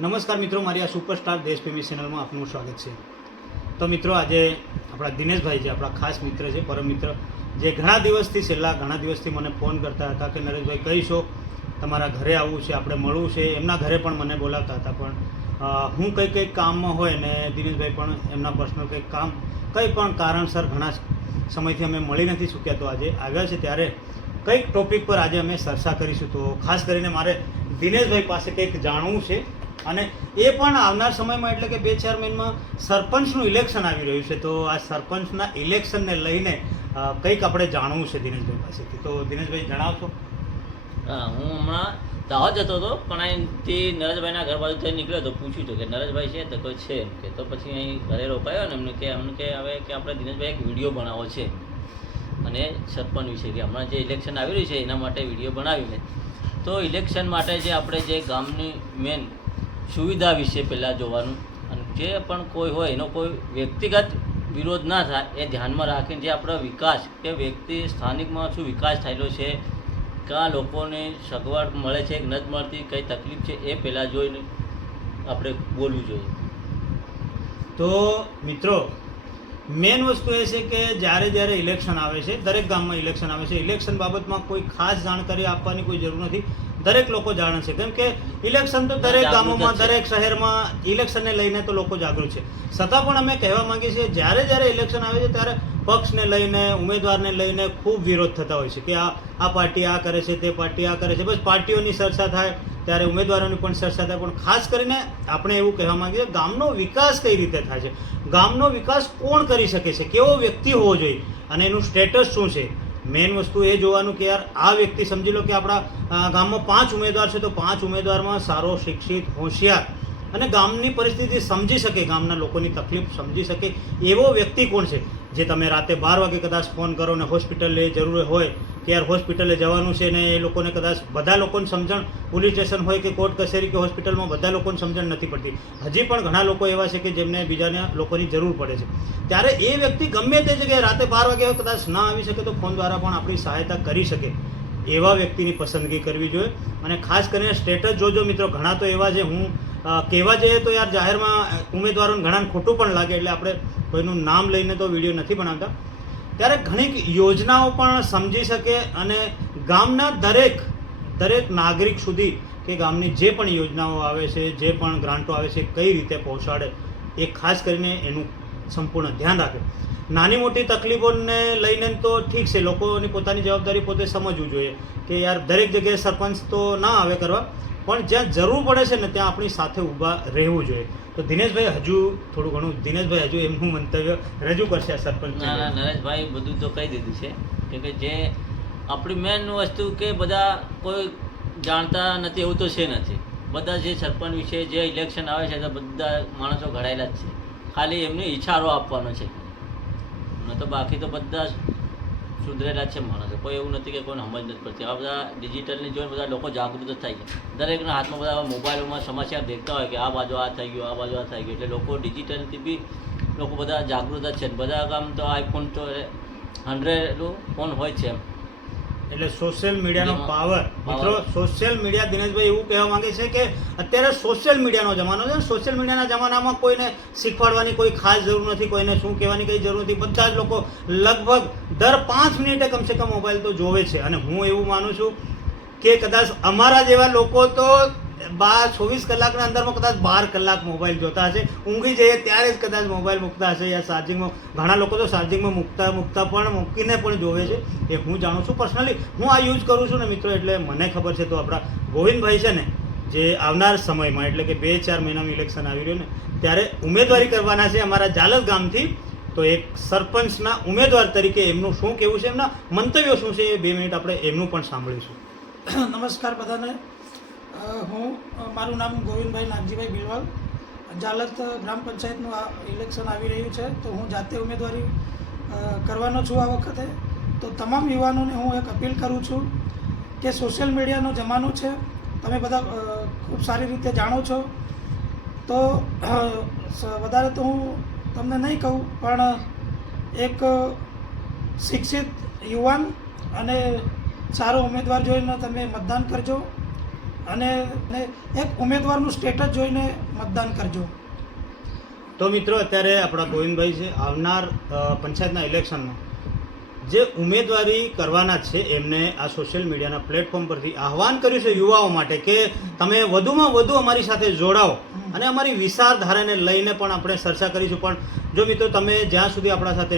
નમસ્કાર મિત્રો, મારી આ સુપરસ્ટાર દેશપ્રેમી ચેનલમાં આપનું સ્વાગત છે. તો મિત્રો, આજે આપણા દિનેશભાઈ છે, આપણા ખાસ મિત્ર છે, પરમ મિત્ર, જે છેલ્લા ઘણા દિવસથી મને ફોન કરતા હતા કે નરેશભાઈ કહીશો તમારા ઘરે આવવું છે, આપણે મળવું છે. એમના ઘરે પણ મને બોલાવતા હતા, પણ હું કંઈક કામમાં હોય ને દિનેશભાઈ પણ એમના પર્સનલ કંઈ પણ કારણસર ઘણા સમયથી અમે મળી નથી શક્યા. તો આજે આવ્યા છે ત્યારે કંઈક ટોપિક પર આજે અમે ચર્ચા કરીશું. તો ખાસ કરીને મારે દિનેશભાઈ પાસે કંઈક જાણવું છે, અને એ પણ આવનાર સમયમાં એટલે કે 2-4 મહિનામાં સરપંચનું ઇલેક્શન આવી રહ્યું છે. તો આ સરપંચના ઇલેક્શનને લઈને કંઈક આપણે જાણવું છે દિનેશભાઈ પાસેથી. તો દિનેશભાઈ જણાવશો? હા, હું હમણાં દાહોદ જતો હતો, પણ અહીંથી નરેશભાઈના ઘર બાજુ થઈને નીકળ્યો તો પૂછ્યું હતું કે નરેશભાઈ છે, તો કોઈ છે એમ કે. તો પછી અહીં ઘરે રોકાયો ને અમને કે હવે કે આપણે દિનેશભાઈ એક વિડીયો બનાવવો છે, અને સરપંચ વિશે કે હમણાં જે ઇલેક્શન આવી રહ્યું છે એના માટે વિડીયો બનાવીને. તો ઇલેક્શન માટે જે આપણે જે ગામની મેન સુવિધા વિશે પહેલાં જોવાનું, અને જે પણ કોઈ હોય એનો કોઈ વ્યક્તિગત વિરોધ ના થાય એ ધ્યાનમાં રાખીને જે આપણો વિકાસ કે વ્યક્તિ સ્થાનિકમાં શું વિકાસ થયેલો છે, ક્યાં લોકોને સગવડ મળે છે કે નથી મળતી, કઈ તકલીફ છે, એ પહેલાં જોઈને આપણે બોલવું જોઈએ. તો મિત્રો, મેન વસ્તુ એ છે કે જ્યારે ઇલેક્શન આવે છે, દરેક ગામમાં ઇલેક્શન આવે છે, ઇલેક્શન બાબતમાં કોઈ ખાસ જાણકારી આપવાની કોઈ જરૂર નથી. દરેક લોકો જાણે છે, કેમ કે ઇલેક્શન તો દરેક ગામોમાં, દરેક શહેરમાં ઇલેક્શનને લઈને તો લોકો જાગૃત છે. છતાં પણ અમે કહેવા માંગીએ છીએ, જ્યારે ઇલેક્શન આવે છે ત્યારે પક્ષને લઈને, ઉમેદવારને લઈને ખૂબ વિરોધ થતા હોય છે કે આ પાર્ટી આ કરે છે, તે પાર્ટી આ કરે છે. બસ પાર્ટીઓની ચર્ચા થાય ત્યારે ઉમેદવારોની પણ ચર્ચા થાય, પણ ખાસ કરીને આપણે એવું કહેવા માંગીએ કે ગામનો વિકાસ કઈ રીતે થાય છે, ગામનો વિકાસ કોણ કરી શકે છે, કેવો વ્યક્તિ હોવો જોઈએ, અને એનું સ્ટેટસ શું છે. મેઇન વસ્તુ એ જોવાનું કે યાર આ વ્યક્તિ, સમજી લો કે આપણા ગામમાં 5 ઉમેદવાર છે, તો 5 ઉમેદવારમાં સારો, શિક્ષિત, હોશિયાર અને ગામની પરિસ્થિતિ સમજી શકે, ગામના લોકોની તકલીફ સમજી શકે એવો વ્યક્તિ કોણ છે. જે તમે રાતે 12 વાગે કદાચ ફોન કરો ને હોસ્પિટલે જરૂર હોય કે યાર હોસ્પિટલે જવાનું છે ને એ લોકોને કદાચ બધા લોકોને સમજણ, પોલીસ સ્ટેશન હોય કે કોર્ટ કચેરી કે હોસ્પિટલમાં બધા લોકોને સમજણ નથી પડતી. હજી પણ ઘણા લોકો એવા છે કે જેમને બીજાના લોકોની જરૂર પડે છે. ત્યારે એ વ્યક્તિ ગમે તે જગ્યાએ રાતે 12 વાગે કદાચ ના આવી શકે તો ફોન દ્વારા પણ આપણી સહાયતા કરી શકે એવા વ્યક્તિની પસંદગી કરવી જોઈએ. અને ખાસ કરીને સ્ટેટસ જોજો મિત્રો, ઘણા તો એવા છે, હું કહેવા જઈએ તો યાર જાહેરમાં ઉમેદવારોને ઘણાને ખોટું પણ લાગે, એટલે આપણે કોઈનું નામ લઈને તો વિડીયો નથી બનાવતા. ત્યારે ઘણી યોજનાઓ પણ સમજી શકે અને ગામના દરેક નાગરિક સુધી કે ગામની જે પણ યોજનાઓ આવે છે, જે પણ ગ્રાન્ટો આવે છે, કઈ રીતે પહોંચાડે એ ખાસ કરીને એનું સંપૂર્ણ ધ્યાન રાખે. નાની મોટી તકલીફોને લઈને તો ઠીક છે, લોકોની પોતાની જવાબદારી પોતે સમજવું જોઈએ કે યાર દરેક જગ્યાએ સરપંચ તો ના આવે કરવા, પણ જ્યાં જરૂર પડે છે ને ત્યાં આપણી સાથે ઊભા રહેવું જોઈએ. તો દિનેશભાઈ હજુ થોડું ઘણું, દિનેશભાઈ હજુ એમનું મંતવ્ય રજૂ કરશે આ સરપંચ. નરેશભાઈ બધું તો કહી દીધું છે કે જે આપણી મેન વસ્તુ કે બધા કોઈ જાણતા નથી એવું તો છે નથી. બધા જે સરપંચ વિશે જે ઇલેક્શન આવે છે તો બધા માણસો ઘડાયેલા જ છે, ખાલી એમને ઈશારો આપવાનો છે, ન તો બાકી તો બધા સુધરેલા છે માણસો. કોઈ એવું નથી કે કોઈને સમજ નથી પડતી. આ બધા ડિજિટલની જોઈને બધા લોકો જાગૃત જ થઈ ગયા. દરેકના હાથમાં બધા મોબાઈલોમાં સમાચાર દેખતા હોય કે આ બાજુ આ થઈ ગયું, આ બાજુ આ થઈ ગયું, એટલે લોકો ડિજિટલથી બી લોકો બધા જાગૃત જ છે. બધા કામ તો આઈફોન તો 100 ફોન હોય છે એમ. એટલે સોશિયલ મીડિયાનો પાવર મિત્રો, સોશિયલ મીડિયા, દિનેશભાઈ એવું કહેવા માંગે છે કે અત્યારે સોશિયલ મીડિયાનો જમાનો છે. સોશિયલ મીડિયાના જમાનામાં કોઈને શીખવાડવાની કોઈ ખાસ જરૂર નથી, કોઈને શું કહેવાની કઈ જરૂર નથી. બધા જ લોકો લગભગ દર 5 મિનિટે કમસે કમ મોબાઈલ તો જોવે છે. અને હું એવું માનું છું કે કદાચ અમારા જેવા લોકો તો 24 કલાકના અંદરમાં કદાચ 12 કલાક મોબાઈલ જોતા હશે. ઊંઘી જઈએ ત્યારે જ કદાચ મોબાઈલ મૂકતા હશે, યા ચાર્જિંગમાં. ઘણા લોકો તો ચાર્જિંગમાં મૂકીને પણ જોવે છે. એ હું જાણું છું, પર્સનલી હું આ યુઝ કરું છું ને મિત્રો, એટલે મને ખબર છે. તો આપણા ગોવિંદભાઈ છે ને, જે આવનાર સમયમાં એટલે કે 2-4 મહિનામાં ઇલેક્શન આવી રહ્યું ને ત્યારે ઉમેદવારી કરવાના છે અમારા જાલદ ગામથી. તો એક સરપંચના ઉમેદવાર તરીકે એમનું શું કહેવું છે, એમના મંતવ્યો શું છે, એ 2 મિનિટ આપણે એમનું પણ સાંભળીશું. નમસ્કાર બધાને. હું મારું નામ ગોવિંદભાઈ નાગજીભાઈ બિલવાલ. જાલત ગ્રામ પંચાયતનું આ ઇલેક્શન આવી રહ્યું છે, તો હું જાતે ઉમેદવારી કરવાનો છું આ વખતે. તો તમામ યુવાનોને હું એક અપીલ કરું છું કે સોશિયલ મીડિયાનો જમાનો છે, તમે બધા ખૂબ સારી રીતે જાણો છો. તો વધારે તો હું તમને નહીં કહું, પણ એક શિક્ષિત યુવાન અને સારો ઉમેદવાર જોઈને તમે મતદાન કરજો. અને એક ઉમેદવારનું સ્ટેટસ જોઈને મતદાન કરજો. તો મિત્રો અત્યારે આપણા ગોવિંદભાઈ છે આવનાર પંચાયતના ઇલેક્શનમાં જે ઉમેદવારી કરવાના છે એમને આ સોશિયલ મીડિયાના પ્લેટફોર્મ પરથી આહવાન કર્યું છે યુવાઓ માટે કે તમે વધુમાં વધુ અમારી સાથે જોડાઓ અને અમારી વિચારધારાને લઈને પણ આપણે ચર્ચા કરીશું. પણ જો મિત્રો તમે જ્યાં સુધી આપણા સાથે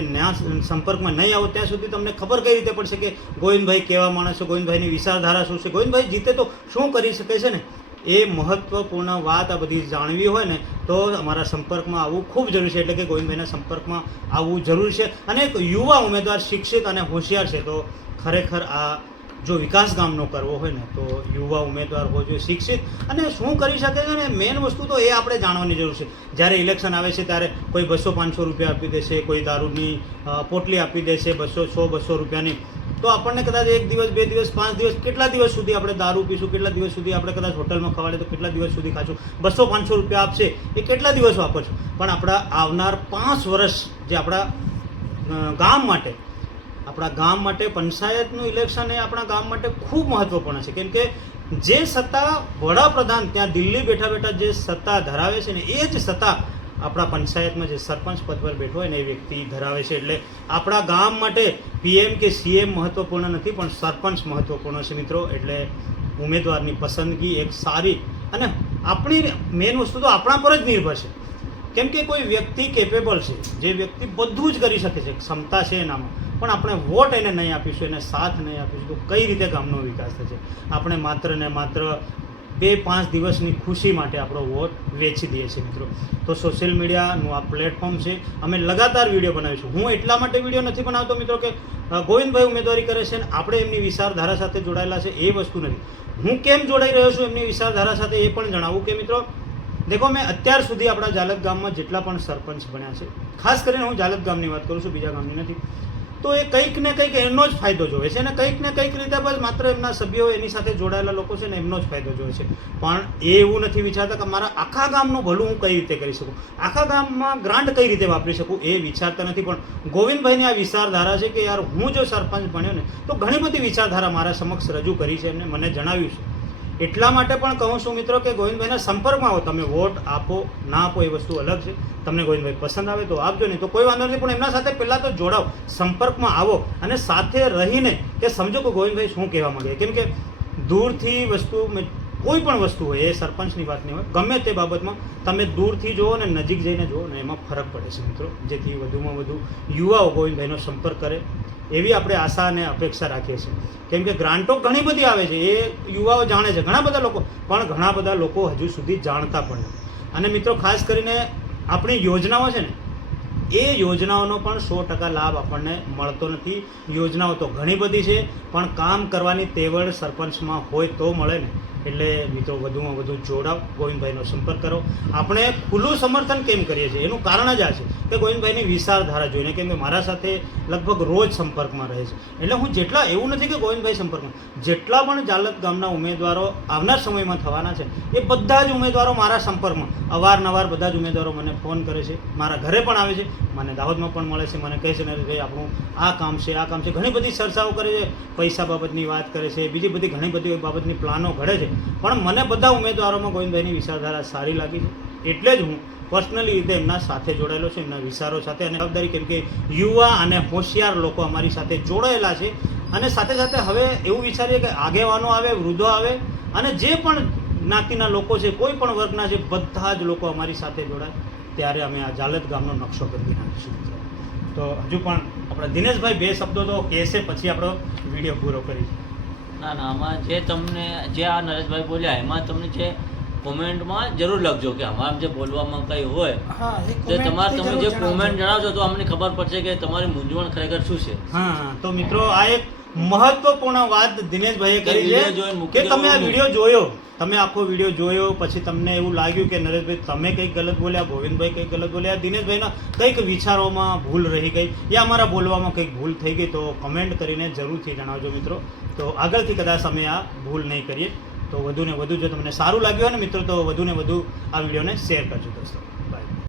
સંપર્કમાં નહીં આવો ત્યાં સુધી તમને ખબર કઈ રીતે પડશે કે ગોવિંદભાઈ કેવા માણસ છે, ગોવિંદભાઈની વિચારધારા શું છે, ગોવિંદભાઈ જીતે તો શું કરી શકે છે ને એ મહત્વપૂર્ણ વાત આ બધી જાણવી હોય ને તો અમારા સંપર્કમાં આવવું ખૂબ જરૂરી છે. એટલે કે ગોવિંદભાઈના સંપર્કમાં આવવું જરૂરી છે. અને એક યુવા ઉમેદવાર શિક્ષિત અને હોશિયાર છે તો ખરેખર આ જો વિકાસ ગામનો કરવો હોય ને તો યુવા ઉમેદવાર હોવો જોઈએ, શિક્ષિત અને શું કરી શકે છે ને મેઇન વસ્તુ તો એ આપણે જાણવાની જરૂર છે. જ્યારે ઇલેક્શન આવે છે ત્યારે કોઈ 200-500 રૂપિયા આપી દેશે, કોઈ દારૂની પોટલી આપી દેશે 200 રૂપિયાની, તો આપણને કદાચ 1 દિવસ 2 દિવસ 5 દિવસ કેટલા દિવસ સુધી આપણે દારૂ પીશું, કેટલા દિવસ સુધી આપણે કદાચ હોટલમાં ખવાડે તો કેટલા દિવસ સુધી ખાશું. 200-500 રૂપિયા આપશે એ કેટલા દિવસ વાપરશો. પણ આપણા આવનાર 5 વર્ષ જે આપણા ગામ માટે પંચાયતનું ઇલેક્શન એ આપણા ગામ માટે ખૂબ મહત્વપૂર્ણ છે. કેમ કે જે સત્તા વડાપ્રધાન ત્યાં દિલ્હી બેઠા બેઠા જે સત્તા ધરાવે છે ને એ જ સત્તા આપણા પંચાયતમાં જે સરપંચ પદ પર બેઠો હોય ને એ વ્યક્તિ ધરાવે છે. એટલે આપણા ગામ માટે PM કે CM મહત્વપૂર્ણ નથી પણ સરપંચ મહત્વપૂર્ણ છે મિત્રો. એટલે ઉમેદવારની પસંદગી એક સારી અને આપણી મેઇન વસ્તુ તો આપણા પર જ નિર્ભર છે. કેમ કે કોઈ વ્યક્તિ કેપેબલ છે, જે વ્યક્તિ બધું જ કરી શકે છે, ક્ષમતા છે એનામાં, પણ આપણે વોટ એને નહીં આપીશું, એને સાથ નહીં આપીશું તો કઈ રીતે ગામનો વિકાસ થશે. આપણે માત્ર ને માત્ર 2-5 દિવસની ખુશી માટે આપણો વોટ વેચી દઈએ છીએ મિત્રો. તો સોશિયલ મીડિયાનું આ પ્લેટફોર્મ છે, અમે લગાતાર વિડીયો બનાવીશું. હું એટલા માટે વિડીયો નથી બનાવતો મિત્રો કે ગોવિંદભાઈ ઉમેદવારી કરે છે ને આપણે એમની વિચારધારા સાથે જોડાયેલા છે એ વસ્તુ નથી. હું કેમ જોડાઈ રહ્યો છું એમની વિચારધારા સાથે એ પણ જણાવું કે મિત્રો દેખો મેં અત્યાર સુધી આપણા જાલત ગામમાં જેટલા પણ સરપંચ બન્યા છે, ખાસ કરીને હું જાલત ગામની વાત કરું છું, બીજા ગામની નથી, તો એ કંઈક ને કંઈક એમનો જ ફાયદો જોવે છે અને કંઈક ને કંઈક રીતે બસ માત્ર એમના સભ્યો એની સાથે જોડાયેલા લોકો છે ને એમનો જ ફાયદો જોવે છે. પણ એ એવું નથી વિચારતા કે મારા આખા ગામનું ભલું હું કઈ રીતે કરી શકું, આખા ગામમાં ગ્રાન્ટ કઈ રીતે વાપરી શકું એ વિચારતા નથી. પણ ગોવિંદભાઈની આ વિચારધારા છે કે યાર હું જો સરપંચ બન્યો ને તો ઘણી બધી વિચારધારા મારા સમક્ષ રજૂ કરી છે, એમને મને જણાવ્યું છે. એટલા માટે પણ કહું છું મિત્રો કે ગોવિંદભાઈના સંપર્કમાં આવો. તમે વોટ આપો ના આપો એ વસ્તુ અલગ છે, તમને ગોવિંદભાઈ પસંદ આવે તો આપજો, નહીં તો કોઈ વાંધો નથી. પણ એમના સાથે પહેલાં તો જોડાઓ, સંપર્કમાં આવો અને સાથે રહીને કે સમજો કે ગોવિંદભાઈ શું કહેવા માંગે. કેમ કે દૂરથી વસ્તુ કોઈ પણ વસ્તુ હોય, એ સરપંચની વાત નહીં હોય, ગમે તે બાબતમાં તમે દૂરથી જુઓ ને નજીક જઈને જુઓ ને એમાં ફરક પડે છે મિત્રો. જેથી વધુમાં વધુ યુવાઓ ગોવિંદભાઈનો સંપર્ક કરે એવી આપણે આશા અને અપેક્ષા રાખીએ છીએ. કેમ કે ગ્રાન્ટો ઘણી બધી આવે છે એ યુવાઓ જાણે છે, ઘણા બધા લોકો, પણ ઘણા બધા લોકો હજુ સુધી જાણતા પણ નથી. અને મિત્રો ખાસ કરીને આપણી યોજનાઓ છે ને એ યોજનાઓનો પણ 100% લાભ આપણને મળતો નથી. યોજનાઓ તો ઘણી બધી છે પણ કામ કરવાની તેવડ સરપંચમાં હોય તો મળે ને. એટલે મિત્રો વધુમાં વધુ જોડાવ, ગોવિંદભાઈનો સંપર્ક કરો. આપણે ખુલ્લું સમર્થન કેમ કરીએ છીએ એનું કારણ જ આ છે કે ગોવિંદભાઈની વિચારધારા જોઈને. કેમ કે મારા સાથે લગભગ રોજ સંપર્કમાં રહે છે. એટલે હું જેટલા, એવું નથી કે ગોવિંદભાઈ સંપર્કમાં, જેટલા પણ જાલત ગામના ઉમેદવારો આવનાર સમયમાં થવાના છે એ બધા જ ઉમેદવારો મારા સંપર્કમાં અવારનવાર બધા જ ઉમેદવારો મને ફોન કરે છે, મારા ઘરે પણ આવે છે, મને દાહોદમાં પણ મળે છે, મને કહે છે ને ભાઈ આપણું આ કામ છે, આ કામ છે, ઘણી બધી ચર્ચાઓ કરે છે, પૈસા બાબતની વાત કરે છે, બીજી બધી ઘણી બધી બાબતની પ્લાનો ઘડે છે. પણ મને બધા ઉમેદવારોમાં ગોવિંદભાઈની વિચારધારા સારી લાગી છે, એટલે જ હું પર્સનલી રીતે એમના સાથે જોડાયેલો છું, એમના વિચારો સાથે અને જવાબદારી. કેમ કે યુવા અને હોશિયાર લોકો અમારી સાથે જોડાયેલા છે. અને સાથે સાથે હવે એવું વિચારીએ કે આગેવાનો આવે, વૃદ્ધો આવે અને જે પણ જ્ઞાતિના લોકો છે, કોઈ પણ વર્ગના છે, બધા જ લોકો અમારી સાથે જોડાય ત્યારે અમે આ જાલત ગામનો નકશો કરી નાખીશું. તો હજુ પણ આપણા દિનેશભાઈ 2 શબ્દો તો કહેશે પછી આપણો વિડીયો પૂરો કરીશું. ના આમાં જે તમને જે આ નરેશભાઈ બોલ્યા એમાં તમને જે કોમેન્ટમાં જરૂર લખજો કે અમારે જે બોલવામાં કંઈ હોય તો તમે જે કોમેન્ટ જણાવજો તો અમને ખબર પડશે કે તમારી મૂંઝવણ ખરેખર શું છે. હા તો મિત્રો આ એક મહત્વપૂર્ણ વાત દિનેશભાઈએ કરી છે કે તમે આ વિડીયો જોયો, તમે આખો વિડીયો જોયો પછી તમને એવું લાગ્યું કે નરેશભાઈ તમે કંઈક ગલત બોલ્યા, ગોવિંદભાઈ કંઈક ગલત બોલ્યા, દિનેશભાઈના કંઈક વિચારોમાં ભૂલ રહી ગઈ યા અમારા બોલવામાં કંઈક ભૂલ થઈ ગઈ તો કમેન્ટ કરીને જરૂરથી જણાવજો મિત્રો. તો આગળથી કદાચ અમે આ ભૂલ નહીં કરીએ. તો વધુને વધુ જો તમને સારું લાગ્યું હોય ને મિત્રો તો વધુને વધુ આ વિડીયોને શેર કરજો દોસ્તો.